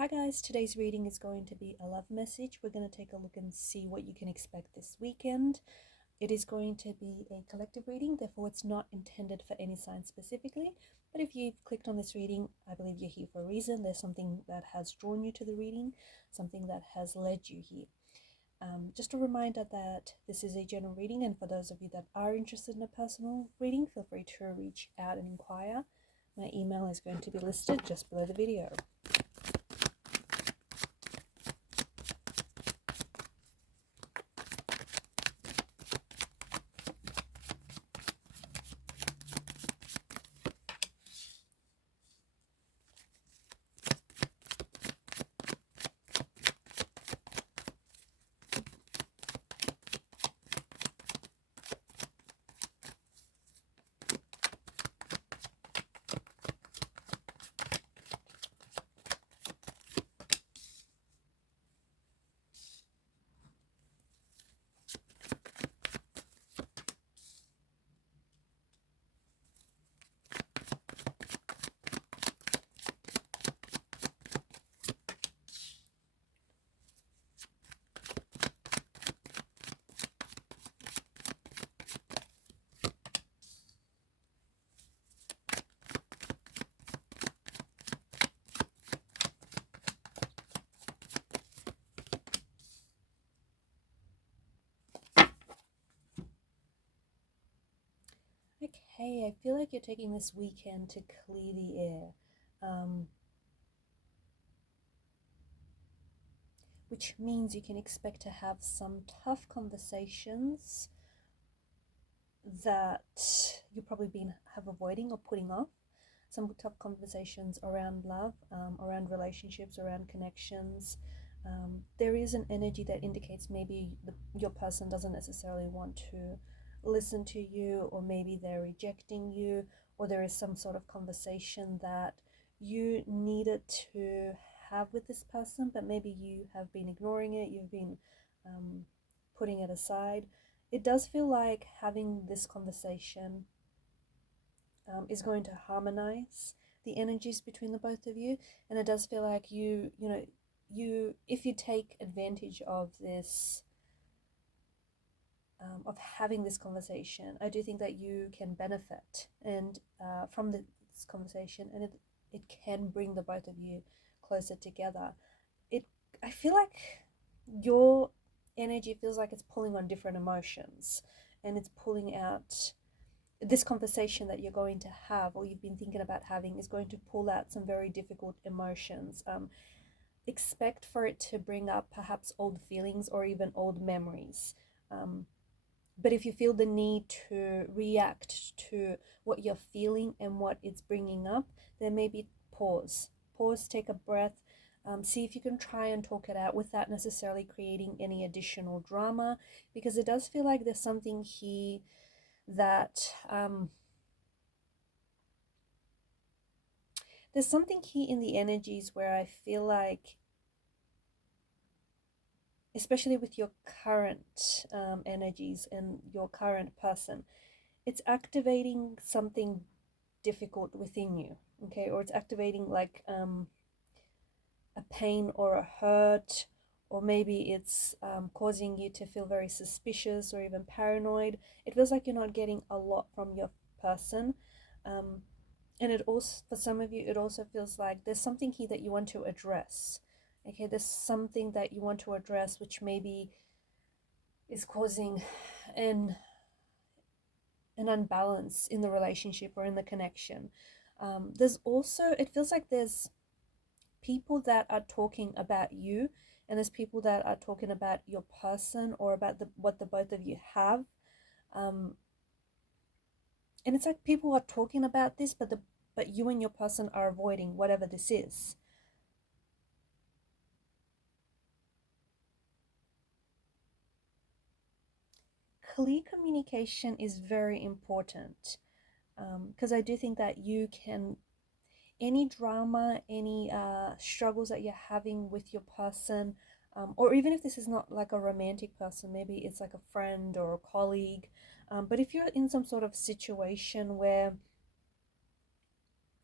Hi guys, today's reading is going to be a love message. We're going to take a look and see what you can expect this weekend. It is going to be a collective reading, therefore it's not intended for any sign specifically. But if you've clicked on this reading, I believe you're here for a reason. There's something that has drawn you to the reading, something that has led you here. Just a reminder that this is a general reading, and for those of you that are interested in a personal reading, feel free to reach out and inquire. My email is going to be listed just below the video. Okay, I feel like you're taking this weekend to clear the air, which means you can expect to have some tough conversations that you've probably have avoiding or putting off. Some tough conversations around love, around relationships, around connections. There is an energy that indicates maybe your person doesn't necessarily want to listen to you, or maybe they're rejecting you, or there is some sort of conversation that you needed to have with this person, but maybe you have been ignoring it, you've been putting it aside. It does feel like having this conversation is going to harmonize the energies between the both of you, and it does feel like you if you take advantage of this, of having this conversation, I do think that you can benefit and from this conversation, and it can bring the both of you closer together. I feel like your energy feels like it's pulling on different emotions, and it's pulling out this conversation that you're going to have, or you've been thinking about having, is going to pull out some very difficult emotions. Expect for it to bring up perhaps old feelings or even old memories. But if you feel the need to react to what you're feeling and what it's bringing up, then maybe pause, take a breath, see if you can try and talk it out without necessarily creating any additional drama, because it does feel like there's something here that there's something here in the energies where I feel like, especially with your current energies and your current person, it's activating something difficult within you, okay? Or it's activating like a pain or a hurt, or maybe it's causing you to feel very suspicious or even paranoid. It feels like you're not getting a lot from your person. And it also, for some of you, it also feels like there's something here that you want to address. Okay, there's something that you want to address which maybe is causing an unbalance in the relationship or in the connection. There's also, it feels like there's people that are talking about you, and there's people that are talking about your person or about what the both of you have. And it's like people are talking about this, but you and your person are avoiding whatever this is. Clear communication is very important, because I do think that you can, any drama, any struggles that you're having with your person, or even if this is not like a romantic person, maybe it's like a friend or a colleague, but if you're in some sort of situation where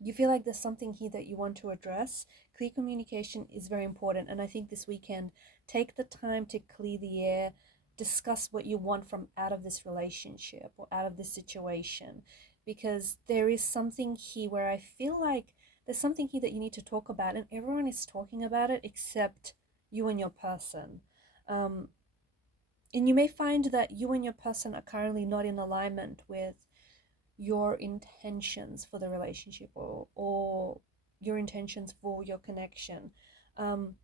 You feel like there's something here that you want to address. Clear communication is very important. And I think this weekend, take the time to clear the air, discuss what you want from out of this relationship or out of this situation. Because there is something here where I feel like there's something here that you need to talk about, and everyone is talking about it except you and your person. Um, and you may find that you and your person are currently not in alignment with your intentions for the relationship, or your intentions for your connection. Um,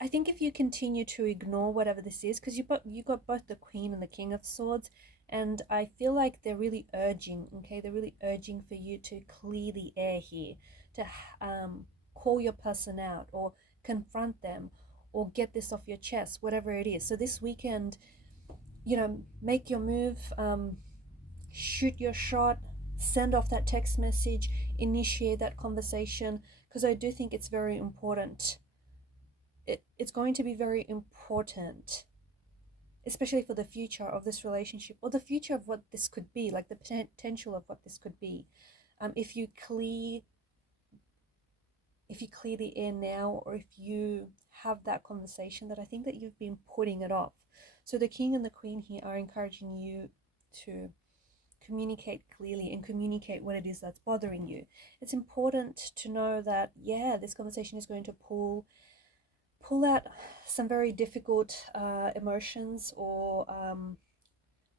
I think if you continue to ignore whatever this is, because you got both the Queen and the King of Swords, and I feel like they're really urging, okay, they're really urging for you to clear the air here, to call your person out, or confront them, or get this off your chest, whatever it is. So this weekend, make your move, shoot your shot, send off that text message, initiate that conversation, because I do think it's very important. It's going to be very important, especially for the future of this relationship, or the future of what this could be, like the potential of what this could be. If you clear the air now, or if you have that conversation, that I think that you've been putting it off. So the King and the Queen here are encouraging you to communicate clearly and communicate what it is that's bothering you. It's important to know that, yeah, this conversation is going to pull out some very difficult emotions, or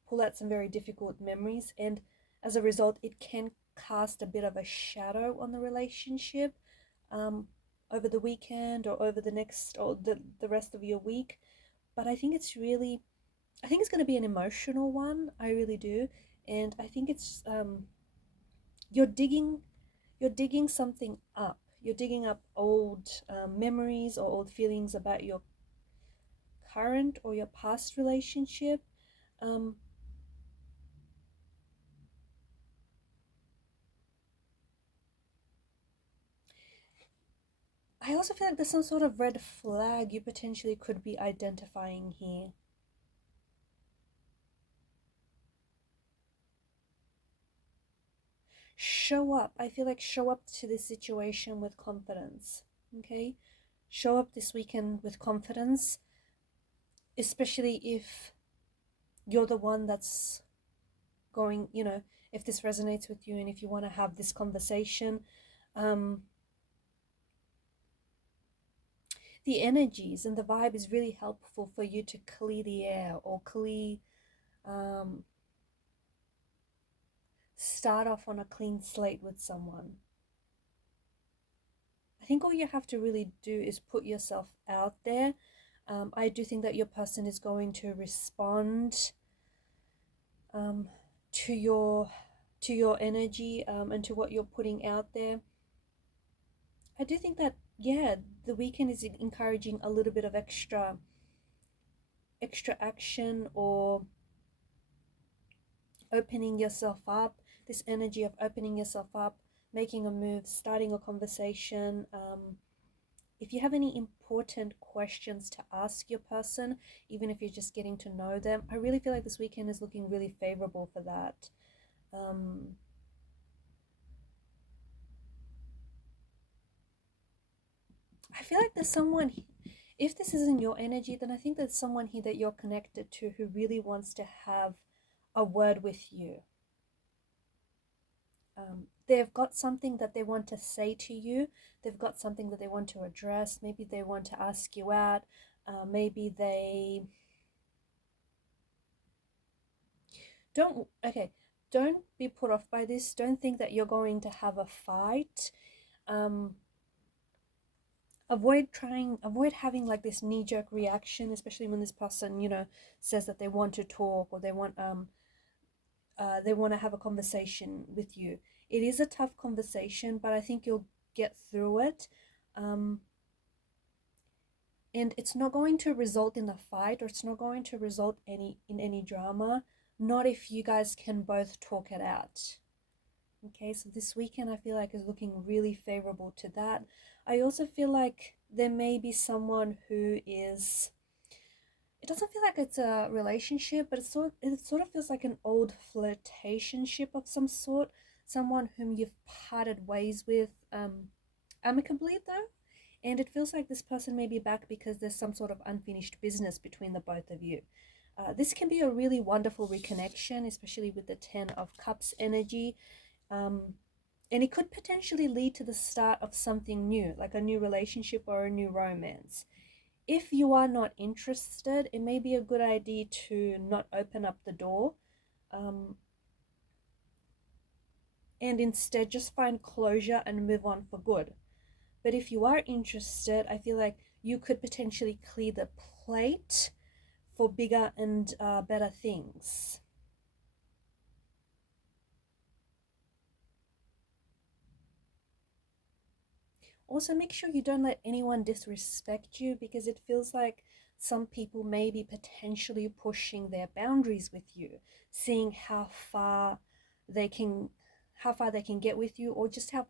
pull out some very difficult memories, and as a result it can cast a bit of a shadow on the relationship over the weekend, or over the next, or the rest of your week. But I think it's going to be an emotional one. I really do. And I think it's you're digging something up. You're digging up old memories or old feelings about your current or your past relationship. um, I also feel like there's some sort of red flag you potentially could be identifying here. Show up. I feel like show up to this situation with confidence. Okay? Show up this weekend with confidence, especially if you're the one that's going, if this resonates with you and if you want to have this conversation. The energies and the vibe is really helpful for you to clear the air, or um, start off on a clean slate with someone. I think all you have to really do is put yourself out there. I do think that your person is going to respond um, to your energy, and to what you're putting out there. I do think that, yeah, the weekend is encouraging a little bit of extra action, or opening yourself up. This energy of opening yourself up, making a move, starting a conversation. If you have any important questions to ask your person, even if you're just getting to know them, I really feel like this weekend is looking really favorable for that. I feel like there's someone, if this isn't your energy, then I think there's someone here that you're connected to who really wants to have a word with you. They've got something that they want to say to you. They've got something that they want to address. Maybe they want to ask you out. Maybe they don't. Okay, don't be put off by this. Don't think that you're going to have a fight. Um, avoid having like this knee-jerk reaction, especially when this person, says that they want to talk, or they want to have a conversation with you. It is a tough conversation, but I think you'll get through it. Um, and it's not going to result in a fight, or it's not going to result in any drama. Not if you guys can both talk it out. Okay, so this weekend I feel like is looking really favorable to that. I also feel like there may be someone who is, it doesn't feel like it's a relationship, but it sort of feels like an old flirtationship of some sort. someone whom you've parted ways with amicably though, and it feels like this person may be back because there's some sort of unfinished business between the both of you. This can be a really wonderful reconnection, especially with the 10 of Cups energy. And it could potentially lead to the start of something new, like a new relationship or a new romance. If you are not interested, it may be a good idea to not open up the door, and instead just find closure and move on for good. But if you are interested, I feel like you could potentially clear the plate for bigger and better things. Also, make sure you don't let anyone disrespect you, because it feels like some people may be potentially pushing their boundaries with you, seeing how far they can get with you, or just how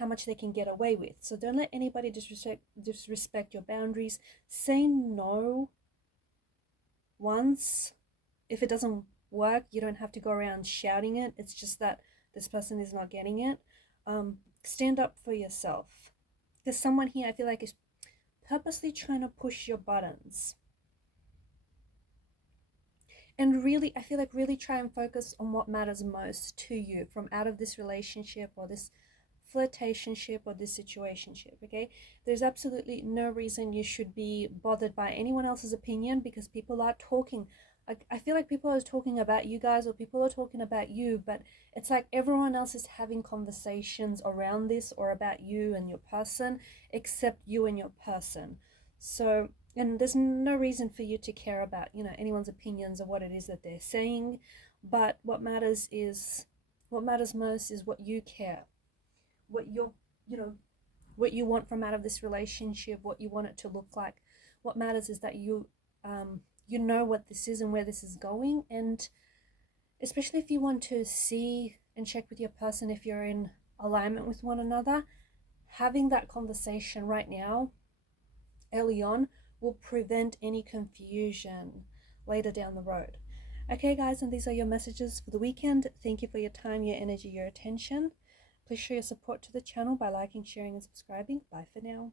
much they can get away with. So don't let anybody disrespect your boundaries. Say no once. If it doesn't work, you don't have to go around shouting it. It's just that this person is not getting it. Stand up for yourself, because someone here, I feel like, is purposely trying to push your buttons. And really, I feel like, really try and focus on what matters most to you from out of this relationship or this flirtationship or this situationship. Okay, there's absolutely no reason you should be bothered by anyone else's opinion, because people are talking. I feel like people are talking about you guys, or people are talking about you, but it's like everyone else is having conversations around this or about you and your person, except you and your person. So, and there's no reason for you to care about, you know, anyone's opinions or what it is that they're saying. But what matters most is what you care, what you're, you know, what you want from out of this relationship, what you want it to look like. What matters is that you know what this is and where this is going. And especially if you want to see and check with your person if you're in alignment with one another, having that conversation right now, early on, will prevent any confusion later down the road. Okay, guys, and these are your messages for the weekend. Thank you for your time, your energy, your attention. Please show your support to the channel by liking, sharing, and subscribing. Bye for now.